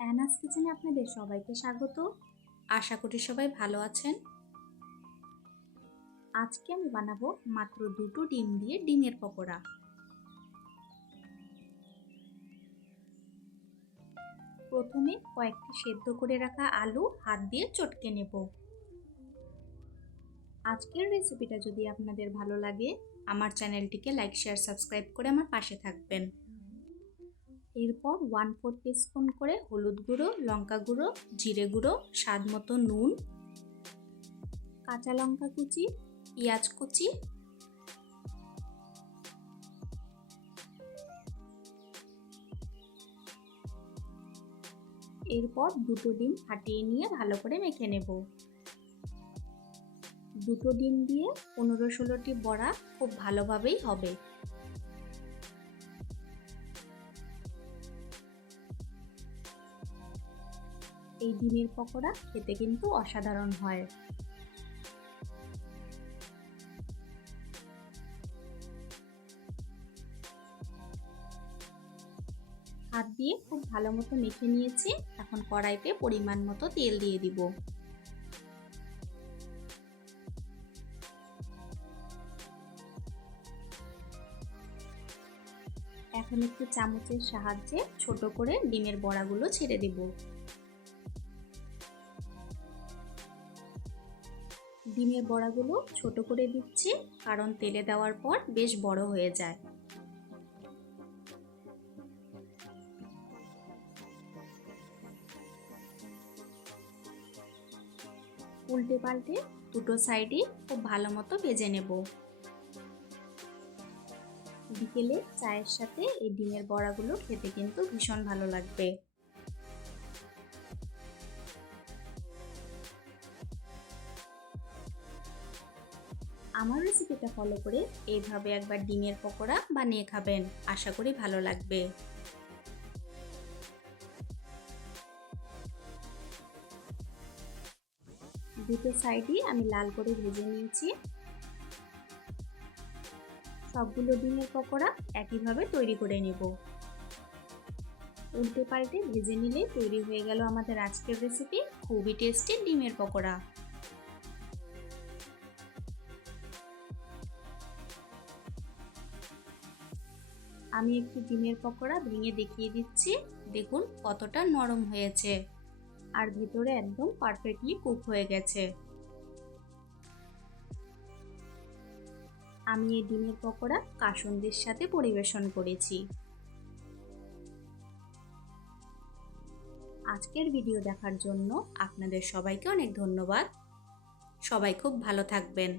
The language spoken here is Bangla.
অ্যানাস কিচেনে আপনাদের সবাইকে স্বাগত। আশা করি সবাই ভালো আছেন। আজকে আমি বানাবো মাত্র 2টো ডিম দিয়ে ডিমের পকোড়া। প্রথমে কয়েকটি সেদ্ধ করে রাখা আলু হাত দিয়ে চটকে নেব। আজকের রেসিপিটা যদি আপনাদের ভালো লাগে, আমার চ্যানেলটিকে লাইক, শেয়ার, সাবস্ক্রাইব করে আমার পাশে থাকবেন। এরপর 1/4 টিস্পুন করে হলুদ গুঁড়ো, লঙ্কা গুঁড়ো, জিরে গুঁড়ো, স্বাদ মতো নুন, কাঁচা লঙ্কা কুচি, পেঁয়াজ কুচি, এরপর 2টো ডিম ফাটিয়ে নিয়ে ভালো করে মেখে নেব। 2টো ডিম দিয়ে 15-16টি বড়া খুব ভালোভাবেই হবে। এই ডিমের পকোড়া খেতে কিন্তু অসাধারণ হয়। হাত দিয়ে খুব ভালো মতো মেখে নিয়েছি। এখন কড়াইতে পরিমাণ মতো তেল দিয়ে দিব। এখন একটু চামচের সাহায্যে ছোট করে ডিমের বড়াগুলো ছেড়ে দেব। ডিমের বড়াগুলো ছোট করে দিচ্ছি, কারণ তেলে দেওয়ার পর বেশ বড় হয়ে যায়। উল্টে পাল্টে দুটো সাইডই খুব ভালো মতো ভেজে নেব। বিকেলে চায়ের সাথে এই ডিমের বড়াগুলো খেতে কিন্তু ভীষণ ভালো লাগবে। আমার রেসিপিটা ফলো করে এইভাবে একবার ডিমের পকোড়া বানিয়ে খাবেন, আশা করি ভালো লাগবে। দুটো সাইডই আমি লাল করে ভেজে নিয়েছি। সবগুলো ডিমের পকোড়া একইভাবে তৈরি করে নেব। উল্টে পাল্টে ভেজে নিলে তৈরি হয়ে গেল আমাদের আজকের রেসিপি, খুবই টেস্টি ডিমের পকোড়া। আমি একটু ডিমের পকোড়া ভেঙে দেখিয়ে দিচ্ছি, দেখুন কতটা নরম হয়েছে আর ভিতরে একদম পারফেক্টলি কুক হয়ে গেছে। আমি এই ডিমের পকোড়া কাসুন্দির সাথে পরিবেশন করেছি। আজকের ভিডিও দেখার জন্য আপনাদের সবাইকে অনেক ধন্যবাদ। সবাই খুব ভালো থাকবেন।